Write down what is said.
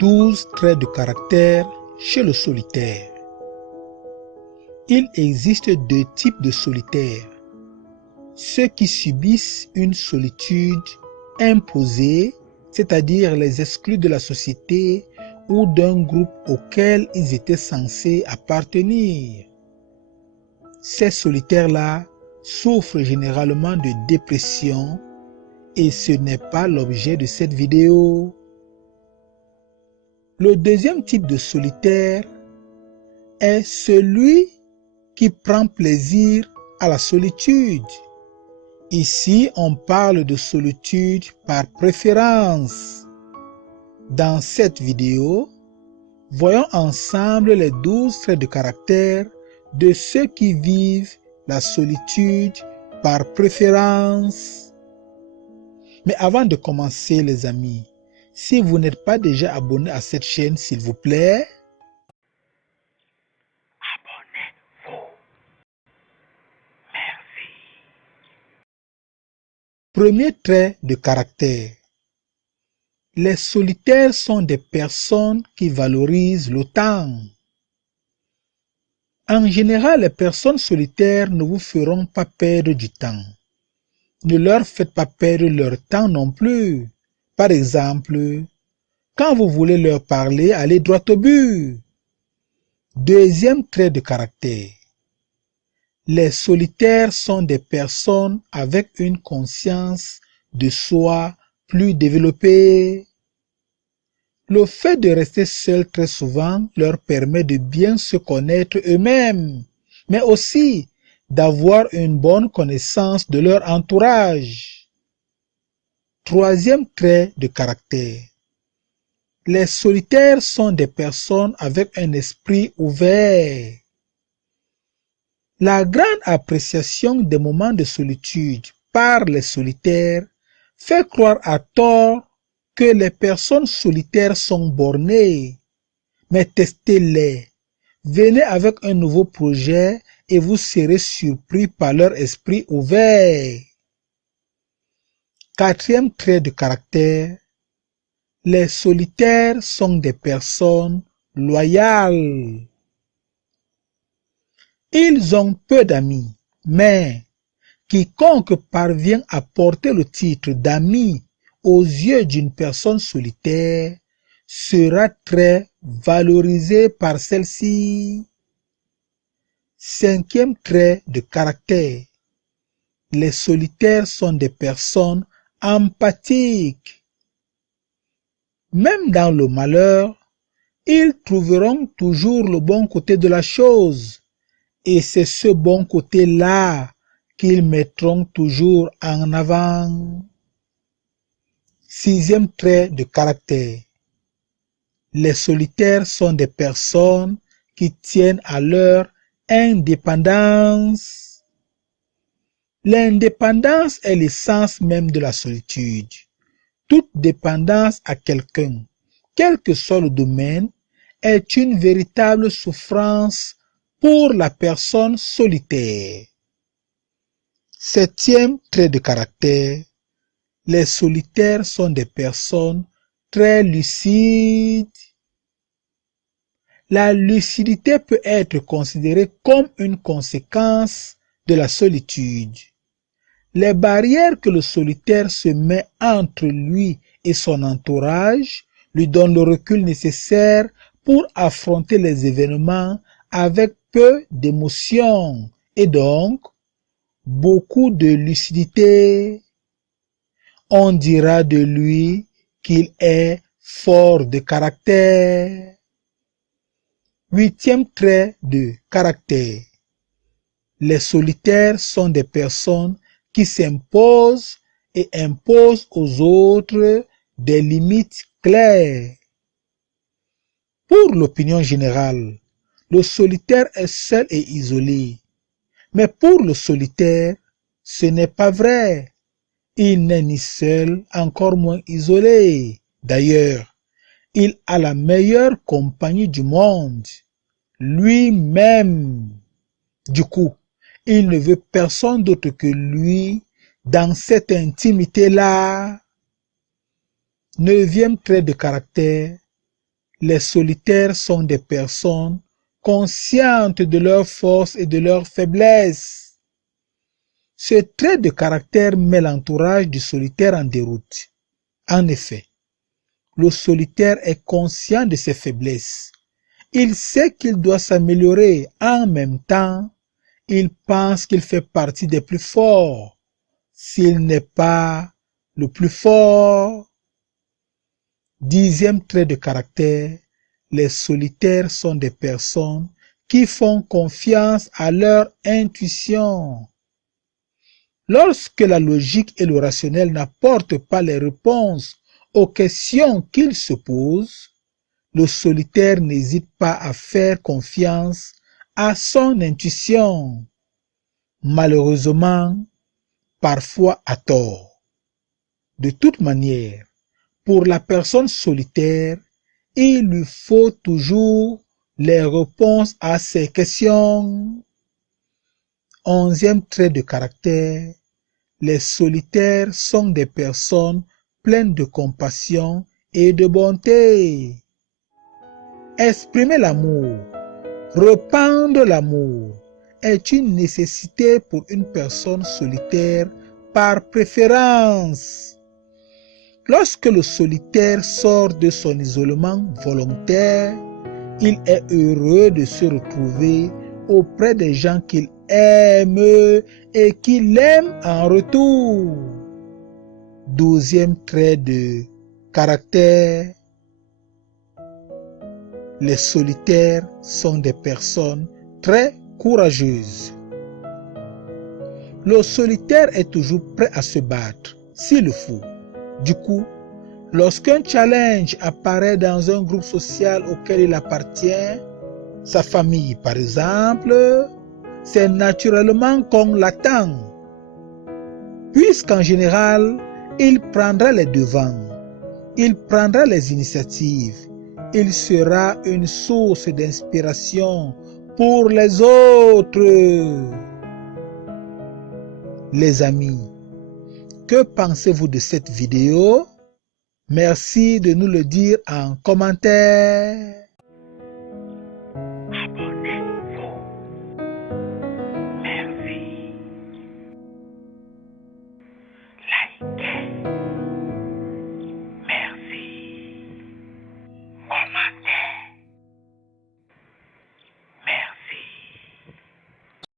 12 traits de caractère chez le solitaire. Il existe deux types de solitaires. Ceux qui subissent une solitude imposée, c'est-à-dire les exclus de la société ou d'un groupe auquel ils étaient censés appartenir. Ces solitaires-là souffrent généralement de dépression et ce n'est pas l'objet de cette vidéo. Le deuxième type de solitaire est celui qui prend plaisir à la solitude. Ici, on parle de solitude par préférence. Dans cette vidéo, voyons ensemble les 12 traits de caractère de ceux qui vivent la solitude par préférence. Mais avant de commencer, les amis, si vous n'êtes pas déjà abonné à cette chaîne, s'il vous plaît, abonnez-vous. Merci. Premier trait de caractère. Les solitaires sont des personnes qui valorisent le temps. En général, les personnes solitaires ne vous feront pas perdre du temps. Ne leur faites pas perdre leur temps non plus. Par exemple, quand vous voulez leur parler, allez droit au but. Deuxième trait de caractère. Les solitaires sont des personnes avec une conscience de soi plus développée. Le fait de rester seul très souvent leur permet de bien se connaître eux-mêmes, mais aussi d'avoir une bonne connaissance de leur entourage. Troisième trait de caractère. Les solitaires sont des personnes avec un esprit ouvert. La grande appréciation des moments de solitude par les solitaires fait croire à tort que les personnes solitaires sont bornées. Mais testez-les. Venez avec un nouveau projet et vous serez surpris par leur esprit ouvert. Quatrième trait de caractère. Les solitaires sont des personnes loyales. Ils ont peu d'amis, mais quiconque parvient à porter le titre d'ami aux yeux d'une personne solitaire sera très valorisé par celle-ci. Cinquième trait de caractère. Les solitaires sont des personnes empathiques. Même dans le malheur, ils trouveront toujours le bon côté de la chose. Et c'est ce bon côté-là qu'ils mettront toujours en avant. Sixième trait de caractère. Les solitaires sont des personnes qui tiennent à leur indépendance. L'indépendance est l'essence même de la solitude. Toute dépendance à quelqu'un, quel que soit le domaine, est une véritable souffrance pour la personne solitaire. Septième trait de caractère. Les solitaires sont des personnes très lucides. La lucidité peut être considérée comme une conséquence de la solitude. Les barrières que le solitaire se met entre lui et son entourage lui donnent le recul nécessaire pour affronter les événements avec peu d'émotion et donc beaucoup de lucidité. On dira de lui qu'il est fort de caractère. Huitième trait de caractère. Les solitaires sont des personnes qui s'imposent et imposent aux autres des limites claires. Pour l'opinion générale, le solitaire est seul et isolé. Mais pour le solitaire, ce n'est pas vrai. Il n'est ni seul, encore moins isolé. D'ailleurs, il a la meilleure compagnie du monde, lui-même. Du coup, il ne veut personne d'autre que lui dans cette intimité-là. Neuvième trait de caractère. Les solitaires sont des personnes conscientes de leurs forces et de leurs faiblesses. Ce trait de caractère met l'entourage du solitaire en déroute. En effet, le solitaire est conscient de ses faiblesses. Il sait qu'il doit s'améliorer. En même temps, il pense qu'il fait partie des plus forts. S'il n'est pas le plus fort. 10e trait de caractère, les solitaires sont des personnes qui font confiance à leur intuition. Lorsque la logique et le rationnel n'apportent pas les réponses aux questions qu'ils se posent, le solitaire n'hésite pas à faire confiance à son intuition. Malheureusement, parfois à tort. De toute manière, pour la personne solitaire, il lui faut toujours les réponses à ses questions. 11e trait de caractère, les solitaires sont des personnes pleines de compassion et de bonté. Exprimer l'amour, répandre l'amour est une nécessité pour une personne solitaire par préférence. Lorsque le solitaire sort de son isolement volontaire, il est heureux de se retrouver auprès des gens qu'il aime et qu'il aime en retour. 12e trait de caractère, les solitaires sont des personnes très courageuses. Le solitaire est toujours prêt à se battre, s'il le faut. Du coup, lorsqu'un challenge apparaît dans un groupe social auquel il appartient, sa famille par exemple, c'est naturellement qu'on l'attend, puisqu'en général, il prendra les devants, il prendra les initiatives, il sera une source d'inspiration pour les autres. Les amis, que pensez-vous de cette vidéo? Merci de nous le dire en commentaire.